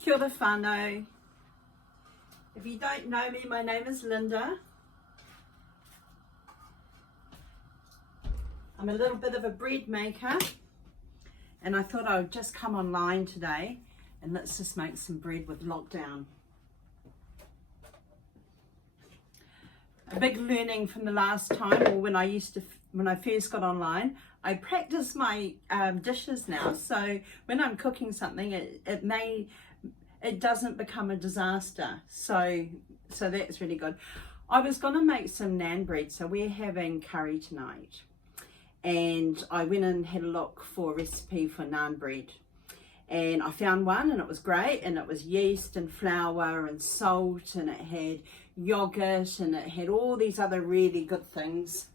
Kia ora whanau. If you don't know me, my name is Lynda. I'm a little bit of a bread maker, and I thought I would just come online today and let's just make some bread with lockdown. A big learning from the last time, or when I first got online, I practice my dishes now, so when I'm cooking something it doesn't become a disaster, so that's really good. I was going to make some naan bread, so we're having curry tonight, and I went and had a look for a recipe for naan bread, and I found one and it was great, and it was yeast and flour and salt, and it had yogurt, and it had all these other really good things.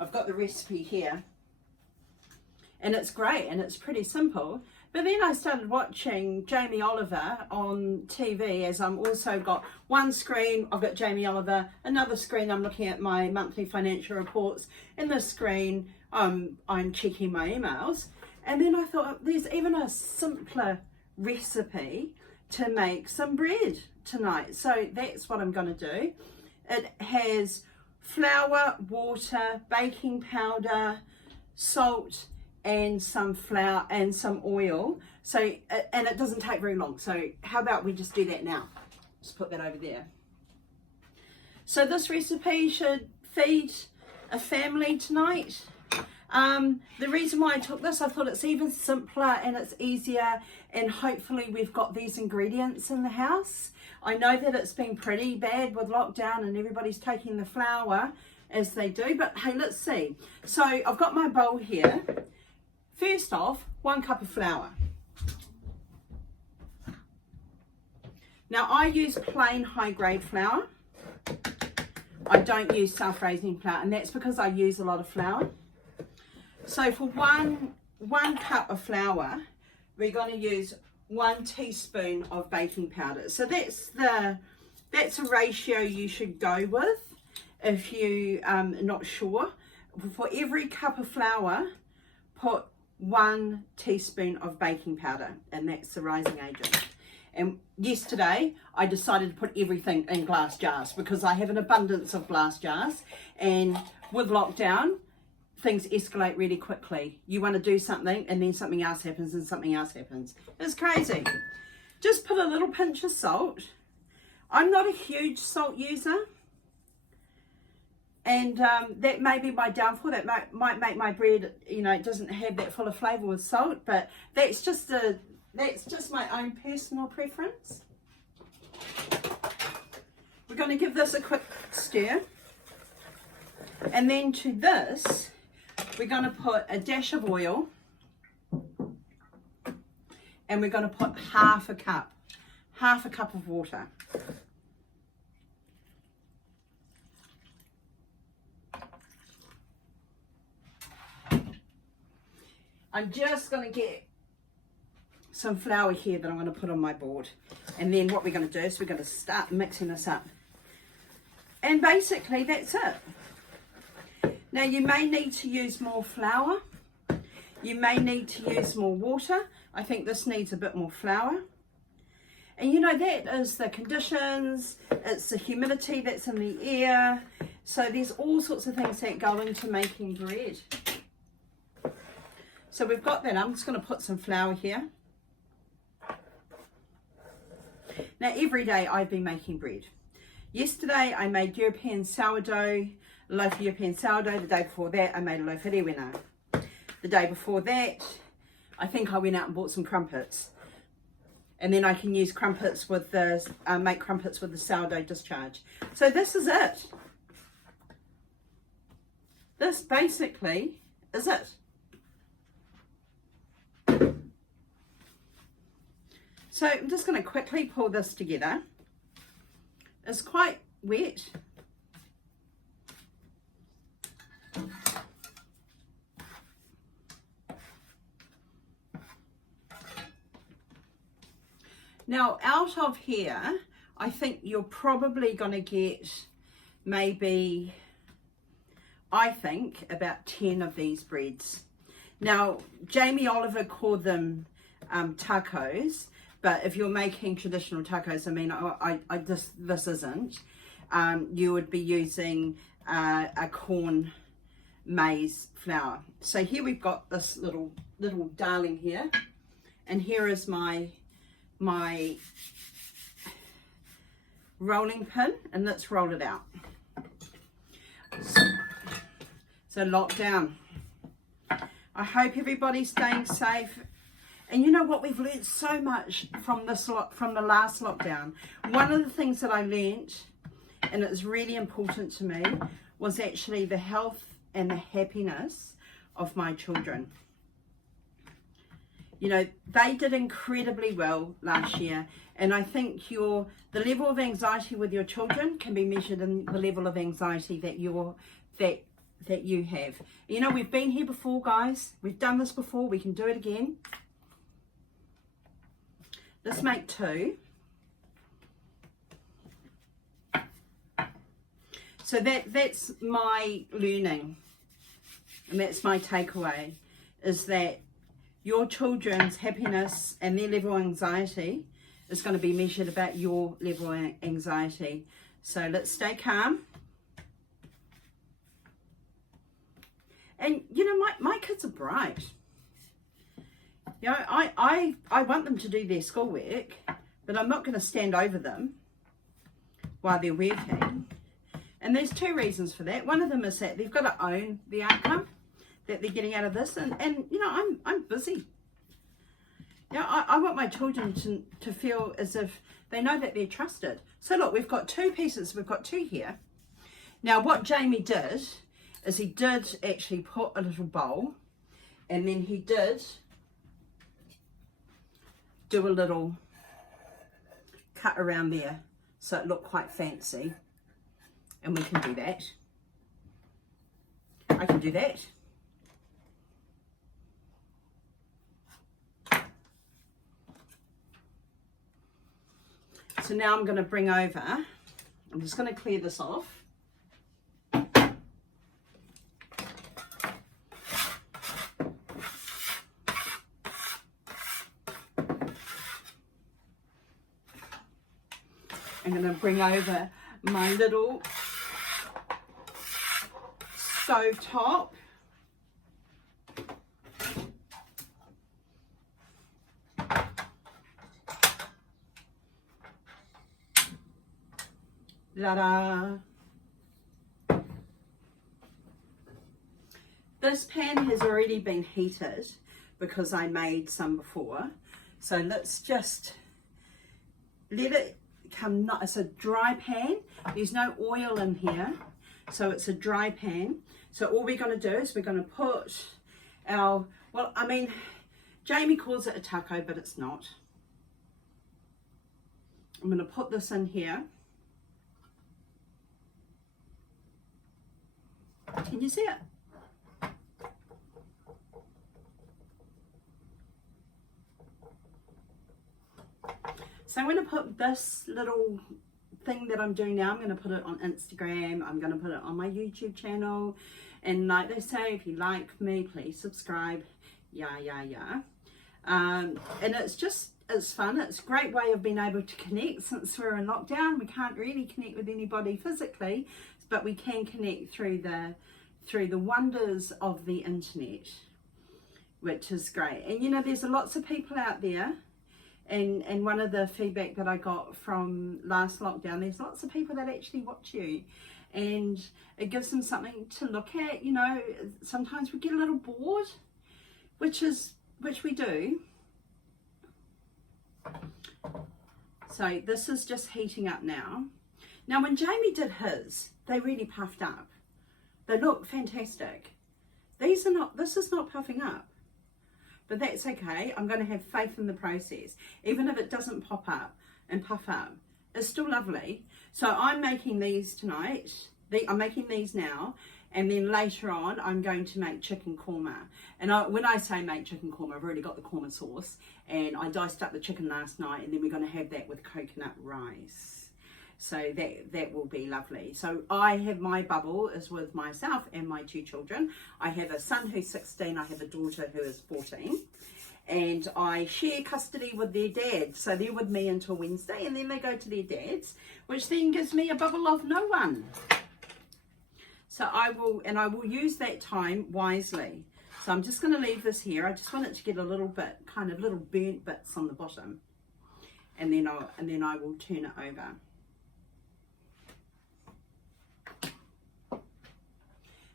I've got the recipe here, and it's great and it's pretty simple. But then I started watching Jamie Oliver on TV, as I'm also got one screen, I've got Jamie Oliver, another screen I'm looking at my monthly financial reports, and this screen I'm checking my emails. And then I thought, there's even a simpler recipe to make some bread tonight. So that's what I'm going to do. It has flour, water, baking powder, salt, and some flour and some oil. So, and it doesn't take very long. So how about we just do that now? Just put that over there. So this recipe should feed a family tonight. The reason why I took this, I thought it's even simpler and it's easier, and hopefully we've got these ingredients in the house. I know that it's been pretty bad with lockdown and everybody's taking the flour as they do, but hey, let's see. So I've got my bowl here. First off, 1 cup of flour. Now I use plain high grade flour. I don't use self-raising flour, and that's because I use a lot of flour. So for one cup of flour, we're going to use 1 teaspoon of baking powder. So that's a ratio you should go with if you are not sure. For every cup of flour, put 1 teaspoon of baking powder, and that's the rising agent. And yesterday I decided to put everything in glass jars because I have an abundance of glass jars, and with lockdown things escalate really quickly. You want to do something and then something else happens and something else happens. It's crazy. Just put a little pinch of salt. I'm not a huge salt user, and that may be my downfall. That might make my bread, it doesn't have that full of flavour with salt, but that's just my own personal preference. We're going to give this a quick stir, and then to this we're going to put a dash of oil, and we're going to put half a cup of water. I'm just going to get some flour here that I'm going to put on my board, and then what we're going to do is we're going to start mixing this up, and basically that's it. Now you may need to use more flour, you may need to use more water. I think this needs a bit more flour, and that is the conditions, it's the humidity that's in the air, so there's all sorts of things that go into making bread. So we've got that. I'm just going to put some flour here. Now every day I've been making bread. Yesterday I made European sourdough, a loaf of European sourdough. The day before that I made a loaf of whanau. The day before that I think I went out and bought some crumpets. And then I can use crumpets with make crumpets with the sourdough discharge. So this is it. This basically is it. So I'm just going to quickly pull this together. It's quite wet. Now out of here, I think you're probably going to get maybe, I think, about 10 of these breads. Now, Jamie Oliver called them tacos. But if you're making traditional tacos, I mean, this isn't. You would be using a corn maize flour. So here we've got this little darling here, and here is my rolling pin, and let's roll it out. So lockdown. I hope everybody's staying safe. And you know what, we've learned so much from the last lockdown. One of the things that I learned, and it's really important to me, was actually the health and the happiness of my children. You know, they did incredibly well last year, and I think the level of anxiety with your children can be measured in the level of anxiety that you have. You know, we've been here before, guys. We've done this before. We can do it again. Let's make 2. So that's my learning, and that's my takeaway, is that your children's happiness and their level of anxiety is going to be measured about your level of anxiety. So let's stay calm. And you know, my kids are bright. You know, I want them to do their schoolwork, but I'm not going to stand over them while they're working. And there's 2 reasons for that. One of them is that they've got to own the outcome that they're getting out of this, and you know, I'm busy. You know, I want my children to feel as if they know that they're trusted. So look, we've got 2 pieces. We've got 2 here. Now what Jamie did is he did actually put a little bowl, and then he did do a little cut around there so it looked quite fancy, and we can do that. I can do that. So now I'm going to bring over, I'm just going to clear this off. I'm going to bring over my little stove top. Ta-da! This pan has already been heated because I made some before. So let's just let it come, it's a dry pan. There's no oil in here. So it's a dry pan. So all we're going to do is we're going to put our, well, I mean, Jamie calls it a taco, but it's not. I'm going to put this in here. Can you see it? So I'm going to put this little thing that I'm doing now, I'm going to put it on Instagram, I'm going to put it on my YouTube channel, and like they say, if you like me, please subscribe, yeah. And it's fun, it's a great way of being able to connect. Since we're in lockdown, we can't really connect with anybody physically, but we can connect through the wonders of the internet, which is great. And you know, there's lots of people out there, and one of the feedback that I got from last lockdown, there's lots of people that actually watch you, and it gives them something to look at. You know, sometimes we get a little bored, which we do. So this is just heating up now. Now when Jamie did his, they really puffed up. They look fantastic. This is not puffing up, but that's okay. I'm going to have faith in the process. Even if it doesn't pop up and puff up, it's still lovely. So I'm making these tonight. I'm making these now, and then later on I'm going to make chicken korma. And when I say make chicken korma, I've already got the korma sauce, and I diced up the chicken last night, and then we're going to have that with coconut rice. So that will be lovely. So I have, my bubble is with myself and my 2 children. I have a son who's 16, I have a daughter who is 14. and I share custody with their dad. So they're with me until Wednesday, and then they go to their dads, which then gives me a bubble of no one. So I will use that time wisely. So I'm just going to leave this here. I just want it to get a little bit, kind of little burnt bits on the bottom, and then I will turn it over.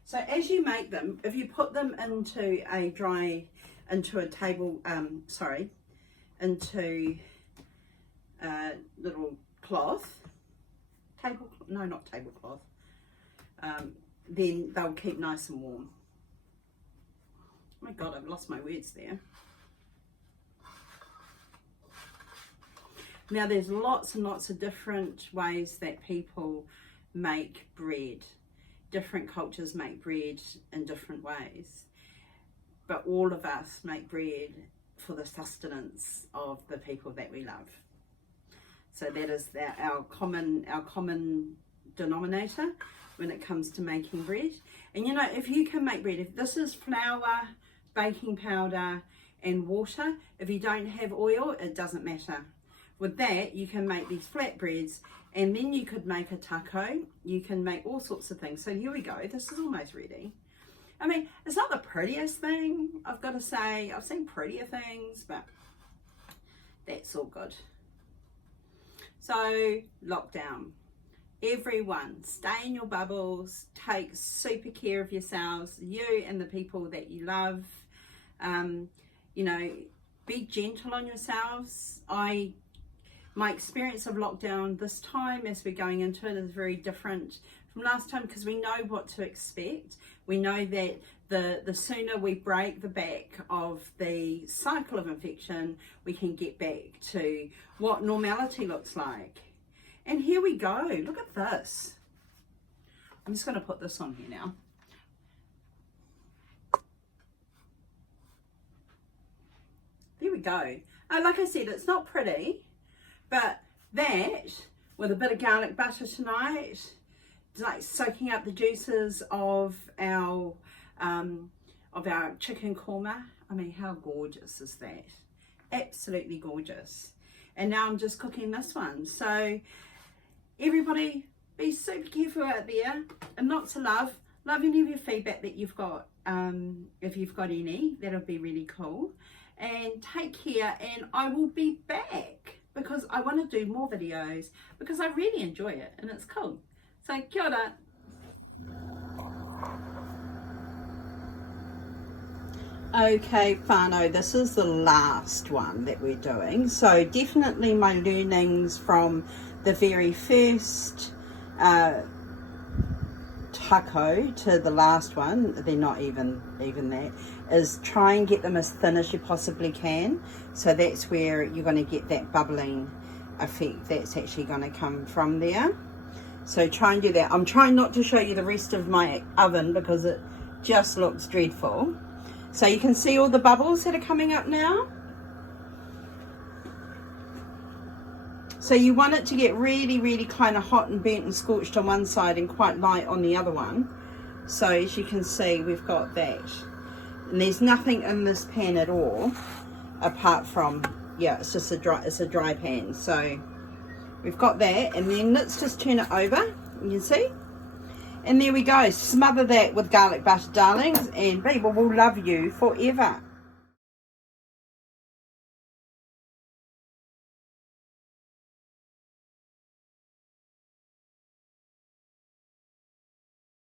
So as you make them, if you put them into a little cloth, not tablecloth, then they'll keep nice and warm. Oh my God, I've lost my words there. Now there's lots and lots of different ways that people make bread. Different cultures make bread in different ways, but all of us make bread for the sustenance of the people that we love. So that is our common denominator when it comes to making bread. And you know, if you can make bread, if this is flour, baking powder and water, if you don't have oil, it doesn't matter. With that, you can make these flatbreads, and then you could make a taco. You can make all sorts of things. So here we go. This is almost ready. I mean, it's not the prettiest thing, I've got to say. I've seen prettier things, but that's all good. So, lockdown. Everyone, stay in your bubbles. Take super care of yourselves, you and the people that you love. You know, be gentle on yourselves. My experience of lockdown this time as we're going into it is very different from last time, because we know what to expect. We know that the sooner we break the back of the cycle of infection, we can get back to what normality looks like. And here we go. Look at this. I'm just going to put this on here now. There we go. Like I said, it's not pretty. But that, with a bit of garlic butter tonight, like soaking up the juices of our chicken korma. I mean, how gorgeous is that? Absolutely gorgeous. And now I'm just cooking this one. So everybody, be super careful out there, and lots of love. Love any of your feedback that you've got. If you've got any, that'll be really cool. And take care, and I will be back, because I want to do more videos, because I really enjoy it and it's cool. So kia ora. Okay, whanau, this is the last one that we're doing. So definitely my learnings from the very first taco to the last one, they're not even that, is try and get them as thin as you possibly can. So that's where you're going to get that bubbling effect that's actually going to come from there. So try and do that. I'm trying not to show you the rest of my oven because it just looks dreadful. So you can see all the bubbles that are coming up now. So you want it to get really, really kind of hot and burnt and scorched on one side and quite light on the other one. So as you can see, we've got that. And there's nothing in this pan at all, apart from, yeah, it's just a dry pan. So we've got that, and then let's just turn it over, you can see. And there we go, smother that with garlic butter, darlings, and people will love you forever.